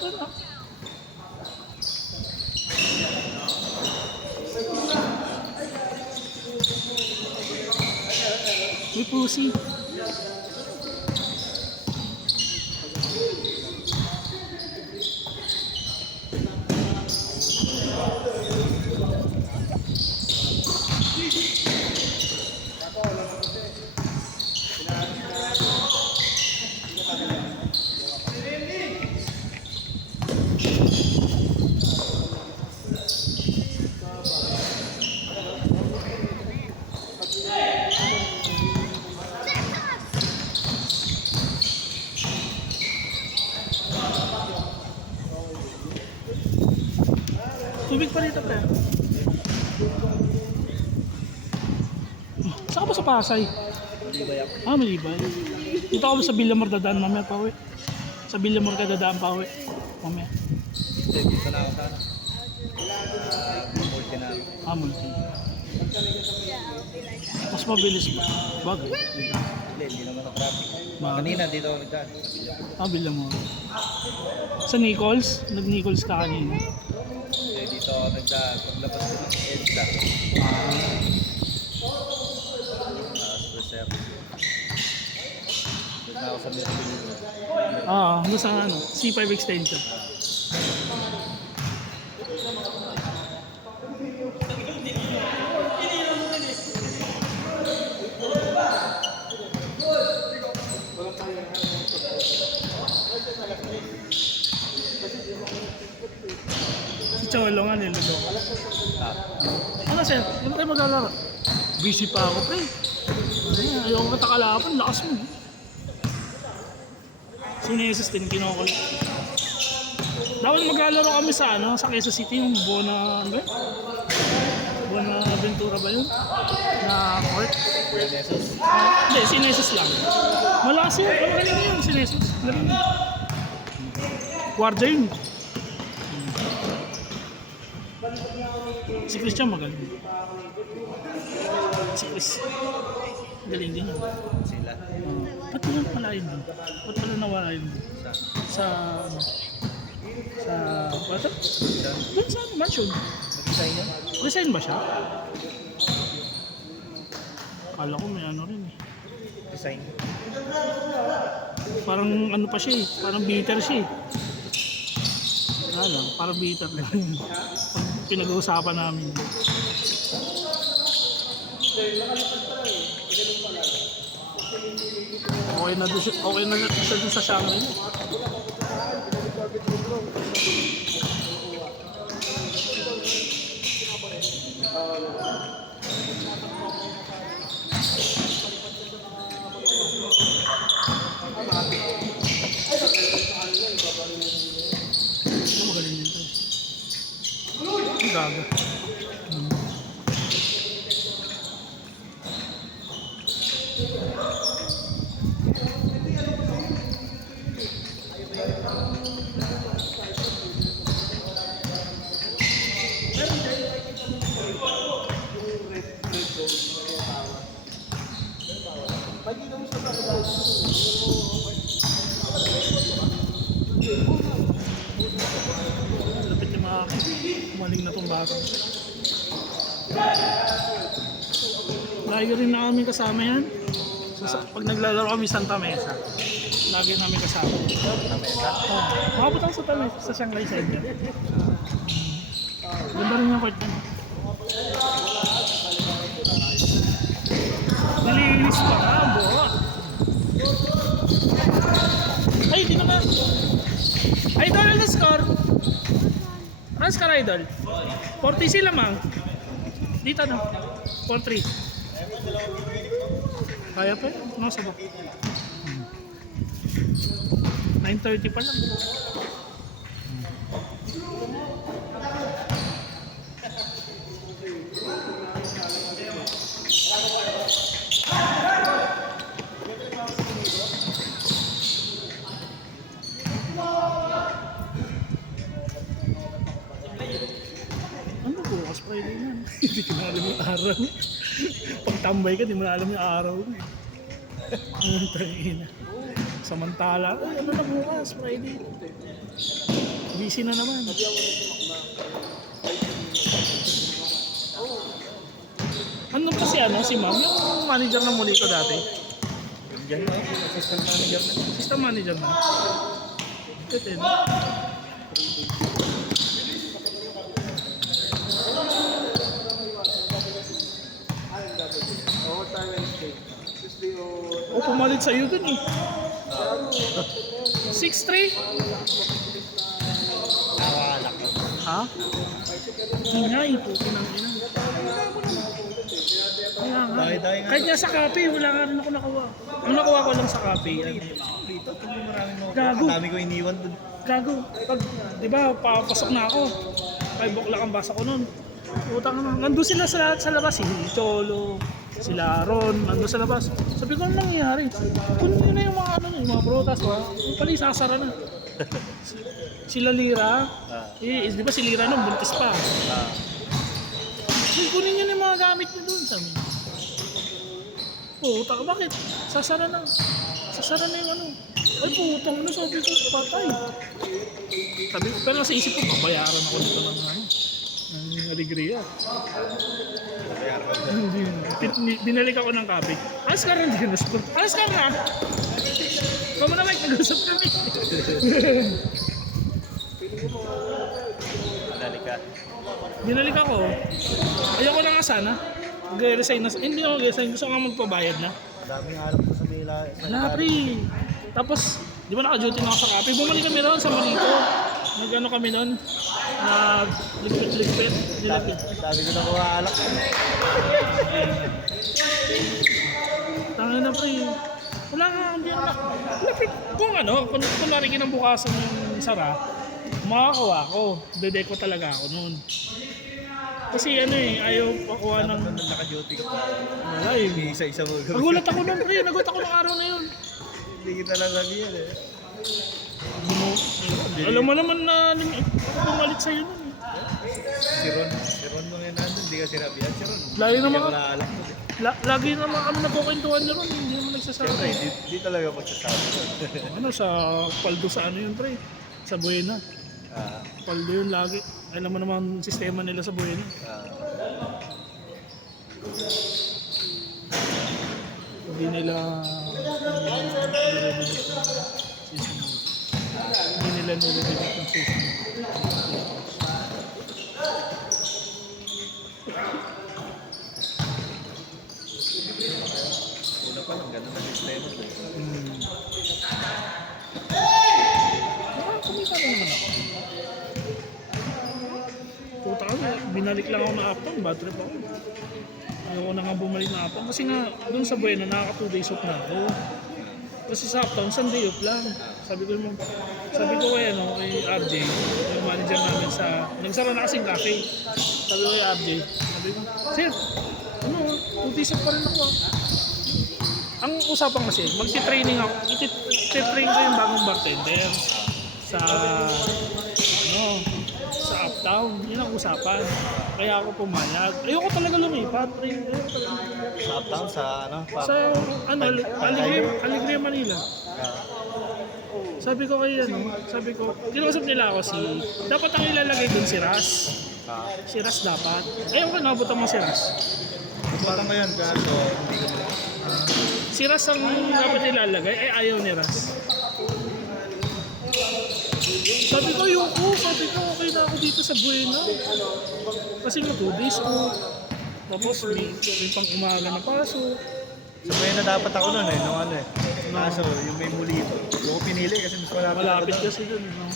ito na. May pusi. Tubig pa rito, pre. Saan ka ba sa Pasay? Ah, Malibay. Dito ako sa Villamor dadaan mamaya pa uwi. Sa Villamor ka dadaan pa uwi. Mamaya. Dito na ako sana. Multi na ako. Ah, multi. Mas mabilis ba? Bagay. Hindi naman ako traffic. Kanina dito ako nagdaan. Ah, Villamor. Sa Nichols? Nag-Nichols ka kanina. Dito ako nagdaan. Paglabas ko ng EDSA. Tapos reserve. Doon na ako sa Milipino. Ano sa ano? C5 extension. Si Cholo nga nilolo. Ano sir? Ano tayo maglalaro? Busy pa ako pre. Ayaw ko katakalapan. Lakas mo. Sinesis din kinukulit. Dapat maglalaro kami sa ano, sa Quezon City, yung Buona, ano ba? Buona Ventura ba yun? Na court? Hindi, Sinesis lang. Malakas yun, magaling yun, Sinesis. Magaling yun. Guardia yun. Si Christian magaling. Si Chris. Galing din yun. Sila. Ba't pala pala yun? Ba't pala nawala yun? Sa what? Doon sa mansion. Mag-design yun? Resign ba siya? Akala ko may ano rin eh. Design. Parang ano pa siya eh. Parang bitter siya eh. Wala, parang bitter lang yun. Pinag-uusapan namin. Okay na doon siya, okay na siya doon sa Shanghai. Magaling din to. Ang gaga. Lapit yung mga kumaling na tong bata. Lagi rin na kami kasama yan. Pag naglalaro kami Santa Mesa, lagi namin kasama. Makapot ako sa Santa Mesa, sa Shanghai Center. Ganda rin yung court na. Nalilis pa ka, buha. Ay, di naman. Idol, ano score? Ano score, Idol? 40 sila, mang. Dito na. 4-3. Kaya pa yun. Nasa ba? 9:30 pa lang. Ano bukas Friday na? Hindi ko na alam yung araw. Pagtambay ka, di mo na alam yung araw. Ano tayo na? Samantala, ano na bukas Friday? Busy na naman. Ano pa si ma'am? Yung manager na muli ko dati. Yan na, assistant manager na. Assistant manager na. Ito yun. O, pumalit sa'yo dun eh. 6'3"? Nakawalak yun. Ha? Hinay po, pinangina. Kaya nga. Dahil nga. Kahit nga sa kape, wala nga rin ako nakuha. Ang nakuha ko lang sa kape. Dito, tuloy maraming mga. Gago. Ang dami ko iniwan dun. Gago. Pag, di ba, papasok na ako. 5 o'clock ang basa ko nun. Utang na. Nandun sila sa labas. Si Cholo, sila Ron, nandun sa labas. Sabi ko, ano nangyayari? Kunin nyo na yung mga, yung mga prutas. Yung pala, isasara na. Sila Lira. Di ba si Lira nun, buntis pa. Kunin nyo na yung mga gamit nyo dun. Sabi. Puta, bakit? Sasara na. Sasara na yung ano. Ay, putang na, sabi ko, patay. Sabi ko, pero nasa isip ko, babayaran ako dito ng ano. Ng alegria. Binalik ako ng kape. Alas ka rin, Dinos. Alas ka na. Ikaw mo na, Mike, nag-usap kami. Binalik ka. Binalik ako. Ayoko na nga sana. Mag-resign na. Hindi ako mag-resign. Gusto ko nga magpabayad na. Daming alam ko sa Mila. Wala, pre. Tapos, di ba naka-duty na ako sa kape? Bumalik kami doon sa Malito. Nag-ano kami doon. Ligpit-ligpit. Nilapit. Sabi ko na kuwaalak. Tangin na, pre. Wala nga, hindi na. Lapit. Kung ano, kung narikin ang bukasan yung sara, makakawa ko. Dedeko talaga ako noon. Kasi ano eh, ayaw pakuha ng... Dapat naka-duty ka pa. Wala eh. Hindi isa-isa mo gawin. Nagulat ako nun, pre. Nagulat ako ng araw na yun. Hindi kita lang sabihin eh. Alam mo naman na pumalit sa'yo nun eh. Si Ron mo ngayon nandun, hindi ka sinabihan. Si Ron. Lagi Hindi naman ka wala alam mo. Lagi naman kami nagkukwentuhan niya ron. Hindi naman nagsasabi. Siyempre, di talaga magsasabi. Ano, sa Paldo sa ano yun, pre? Sa Buena. Paldo yun lagi. Alam mo naman sistema nila sa Buena. Hindi nila nililinig ng season. Una pa lang, ganun na sistema. Kumita rin naman ako. Puta ka, binalik lang ako na Uptown, bad trip ako. Ayoko na nga bumalik na Uptown kasi nga doon sa Buena nakaka 2 days off na ako. Kasi sa Uptown, Sunday off lang. Sabi ko kay RJ, yung manager namin sa, nagsara na kasing cafe. Sabi ko kay RJ, Sir, ano, 2 days off pa rin ako ah. Ang usapan kasi, magti-training ako, iti-train ko yung bagong bartender sa Uptown. Yun ang usapan. Kaya ako pumayag. Ayoko talaga lumipat. Sa Uptown, sa ano? Sa Alegria, Manila. Sabi ko kinausap nila ako dapat ang ilalagay dun si Ras. Si Ras dapat. Ayoko na, nabutan mo si Ras. Bata mo yun, kaso hindi ko na. Si Ras ang dapat ilalagay, ayaw ni Ras. Sabi ko okay na ako dito sa Buena. Kasi nga 2 days ko. Tapos may pang umaga na pasok. Sa Buena dapat ako nun eh, nung ano eh. Kaso yung may mulito. Yung ko pinili kasi mas Malapit kasi dun. No?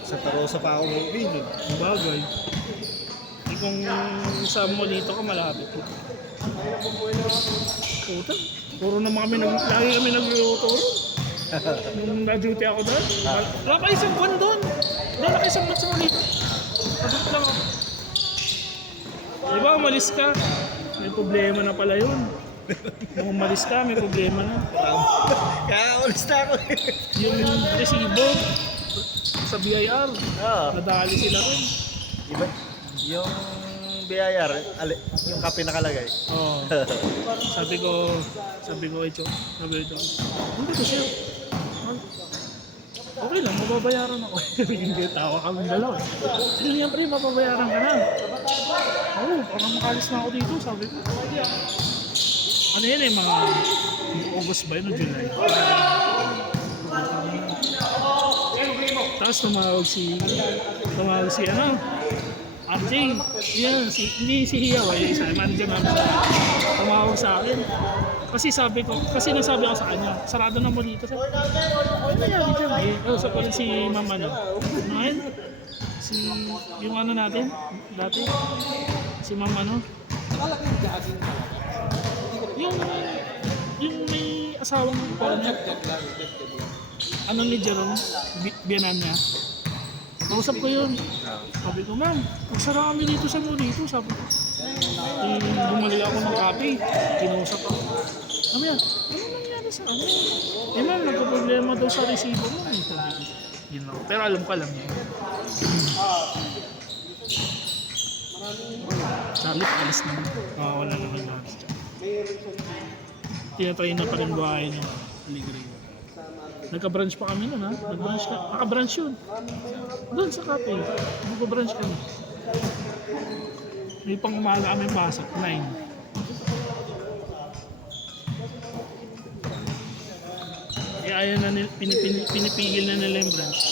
Sa Tarosa pa ako movie dun. Ang bagay. Kung sa Molito ka malapit. Puta. Puro naman lagi kami nag-uturo. Nung na-duty ako doon. Wala ka isang buwan doon. Wala ka isang month sa Molito. Pagod lang ako. Di ba umalis ka? May problema na pala yun. Kung umalis ka, may problema na. Kaya ulis na ako eh. Yung resibo sa BIR, nadali sila ron. Iba, yung BIR, yung kape nakalagay. Oo. Sabi ko, ito. Hindi ko siya. Okay lang, mababayaran ako. Hindi, tawa kami dalawa. Sige yan pre, mababayaran ka na. Oo, parang makalis na ako dito, sabi ko. Ano yan eh, mga August ba yun o July? Tapos tumawag si ano, RJ, yan, hindi si Hiyaw, yung isa, manager namin sa tumawag sa akin. Kasi nasabi ako sa kanya, sarado na mo dito. Sabi, ano nangyari dyan? Sa pala si Mama no. Ngayon, yung ano natin, dati, si Mama no. Yung may asawang foreigner, ano ni Jerome, biyanan niya. Kausap ko yun. Sabi ko, ma'am, magsara kami dito sa mo dito. Sabi ko, bumalik ako ng kape. Kinausap ako. Sabi yan, ano nangyari sa ano? Ma'am, nagka-problema daw sa resibo mo. Sabi ko, yun lang. Pero alam ko alam niya. Charlie, alis na. Wala na kang alis. Tinatry na pa rin buhay niya. Libre. Nagka-branch pa kami nun ha. Naka-branch yun. Doon sa cafe. Nagka-branch kami. May pang umaga kami pasok. 9. Ayaw na pinipigil na nila yung branch.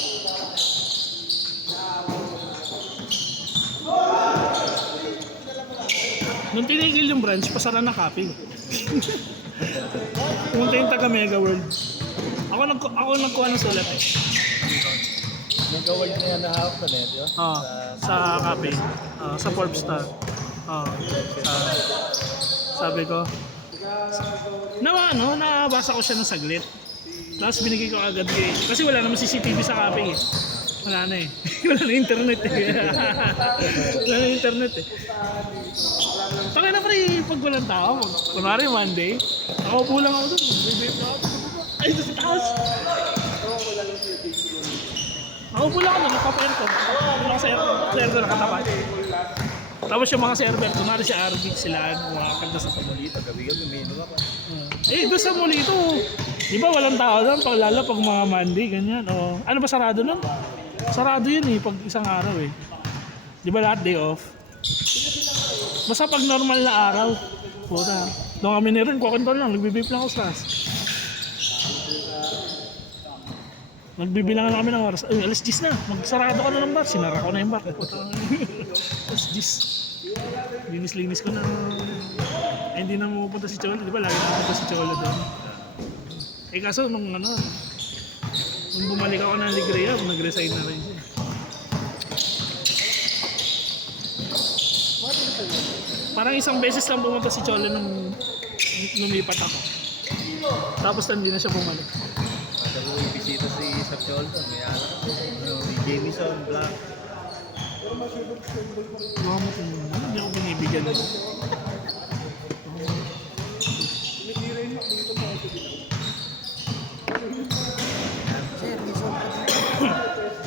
Nung tinigil yung branch, pasara na cafe. Pumunta yung taga Mega World. Ako nagkuha ng sulat eh. Nag-award na yan na half na net, di ba? Sa cafe. Sa Forbes Star. Sabi ko, nabasa ko siya ng saglit. Tapos binigay ko agad kasi wala naman CCTV sa cafe eh. Wala na eh. Wala na internet eh. Wala na internet eh. Taka na pre, pag walang tao, kunwari Monday, nakaupo lang ako doon. Ay, ito sa taas. Nakaupo lang ako doon, nagpapa-aircon. Wala ka sa aircon nakatapat. Tapos yung mga server, kunwari si Arvic, sila, mga kagdasa sa Molito. Gabi-gabi, minum ako. Doon sa Molito, di ba walang tao doon? Lalo pag mga Monday, ganyan. Ano ba sarado nun? Sarado yun eh, pag isang araw eh. Di ba lahat day off? Basta pag normal na araw, puta. Doon kami na rin, kukunton lang, nagbivape lang ako sa taas. Nagbibilangan na kami ng oras. Ay, alas 10 na, magsarado ka na ng bar. Sinara ko na yung bar. Alas 10. Linis-linis ko na. Hindi na mapupunta si Cholo, di ba? Lagi na mapupunta si Cholo doon. Kaso nung bumalik ako ng Ligrea, nag-resign na rin siya. Parang isang beses lang pumunta si Cholo nung lumipat ako. Tapos hindi na siya bumalik. Sabi ko ibisita si Sir Cholton, may alam ko. Jamison, Black. Gamot mo, hindi ako binibigyan mo.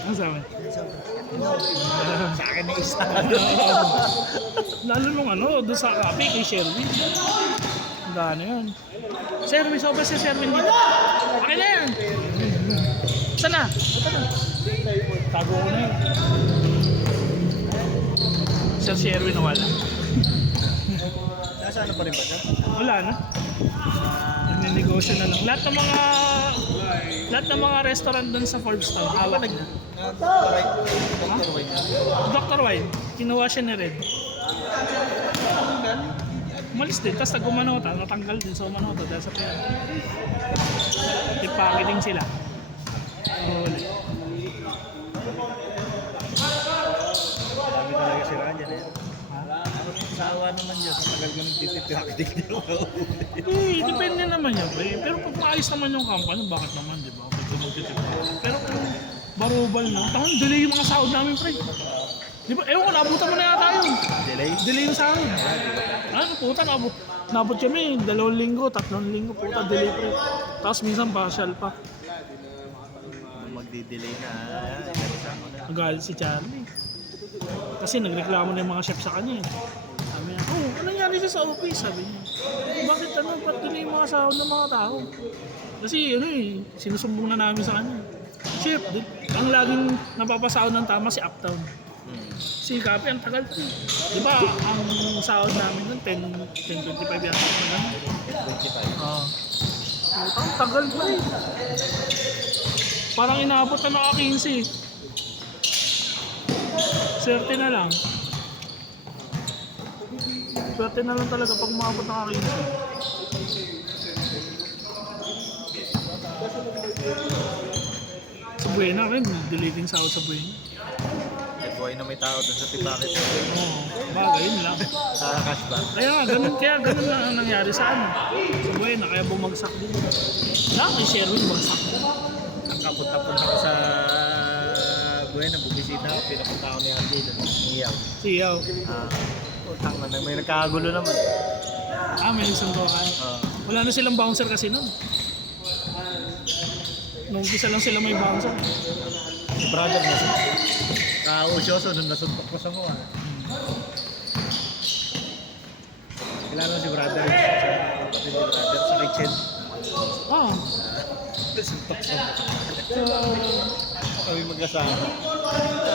Ano sa amin? Sa akin na isa. Lalo nung doon sa kape kay Sherwin. Ang gano yun. Sherwin, soba si Sherwin dito. Okay na yan. Saan na? Tago ko na yun. Sir Sherwin na wala. Nasa ano pa rin ba siya? Wala na. Nagnenegosyo na lang. Lahat ng mga restaurant doon sa Forbes Town, hawak na. Dr. Wayne. Dr. Wine, kinuha siya ni Red. Umalis din, tapos nag-umanota, natanggal din sa umanota dahil sa pera. Nag-packeting sila. Huli. Sabi talaga si Ryan eh. Sawa naman yun. Tagal ko nagtitipyakitik niyo. Depende naman yan, pre. Pero pag maayos naman yung company, bakit naman, di ba? Pag magtitipyakitik. Pero kung barubal na, tangan, delay yung mga sahod namin, pre. Di ba? Ewan ko, naabutan mo na yata yun. Delay? Delay yung sahod. Ano, puta, nabot kami, 2 linggo, 3 linggo, puta, delay, pre. Tapos minsan partial pa. Magdi-delay na. Nagalit si Charlie. Kasi nagreklamo na yung mga chef sa kanya eh. Sabi niya, ano nangyari siya sa office? Sabi niya, bakit ba't delay yung mga sahod ng mga tao? Kasi sinusumbong na namin sa kanya. Chip, ang laging napapasahod ng tama si Uptown. Si Kape, ang tagal. Di ba, ang sahod namin nun, 10.25 yata. 25. Ang tagal pa eh. Parang inaabot na naka 15. Swerte na lang. Swerte na lang talaga pag umabot naka 15. Sa Buena rin, deleting sahod sa Buena. May buhay na may tao dun sa Tipakit. Oo, bagay, yun lang. Cash ba? Kaya ganun lang ang nangyari sa ano. Sa Buena, kaya bumagsak din. Kay Sherwin, bumagsak din. Nakapunta-punta ko sa Buena, bubisita ako, pinapunta ako ni Andy doon, niyaw. Siyaw. Utang na, may nagkakagulo naman. May nagsundukan. Wala na silang bouncer kasi nun. Nung isa lang sila may bouncer. Brother na siya. Kausyoso nung nasuntok ko sa mukha. Kilala mo si brother sa kapatid ni brother sa Richard. Nasuntok sa mukha. Kami mag-asama.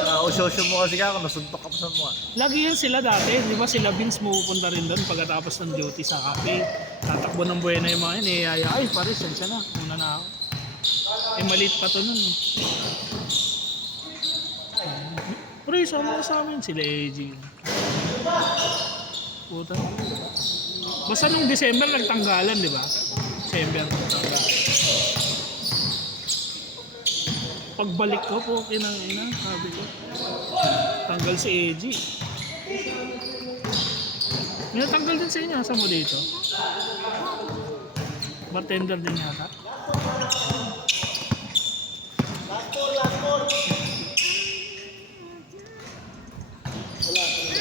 Kausyoso mo kasi ako, nasuntok ka pa sa mukha. Lagi yan sila dati. Di ba sila Vince pupunta rin doon pagkatapos ng duty sa cafe. Tatakbo ng Buena yung mga yun. Ay, pares, sensya na. Una na ako. Maliit pa to nun. Pre, sama ka sa amin. Sila AG. Puta. Basta nung December nagtanggalan, di ba? December nagtanggalan. Pagbalik ko po, kinang-ina, sabi ko. Tanggal si AG. May natanggal din sa inyo. Saan mo dito? Bartender din yata.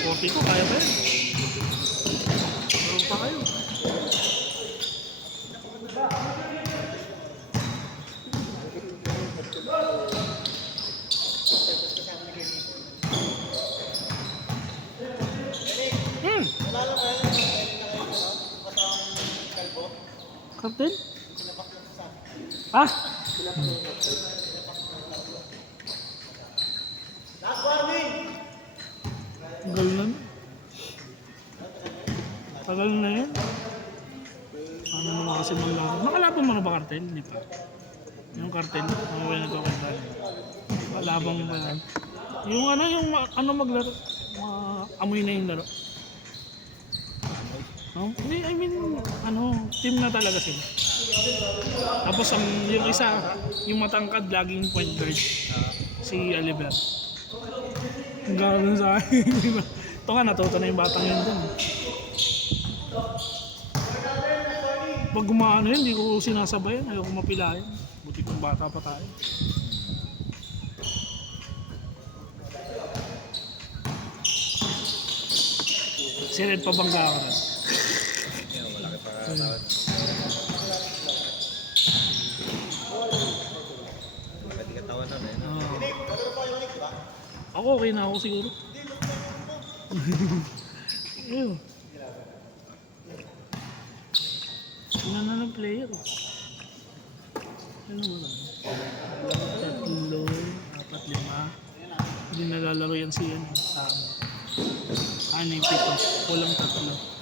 Kopi ko, kaya ba yun? Meron pa kayo. Captain? Tagal na. Tagal na yan. Ano naman kasi maglaro. Nakalaban mo na ba kartel? Hindi pa. Yung kartel, ano ba yung nagkakwenta? Kalabang ba yan? Yung ano maglaro? Amoy na yung laro. No? Hindi, I mean, team na talaga sila. Tapos yung isa, yung matangkad, laging point guard. Si Oliver. Ang gano'n sa akin. Ito nga, natuto na yung batang yun dun. Pag gumaano yun, hindi ko sinasabayan. Ayaw ko mapilayan. Buti kong bata pa tayo. Si Red Pabangga ako rin. Malaki pa katawan. Malaki katawan na eh. Ako okay na ako siguro. Ew. Sino na ng player? Ano ba lang? 3, 4, 5. Hindi nalalaro yan siya. 6, 7, 8. Kulang 3.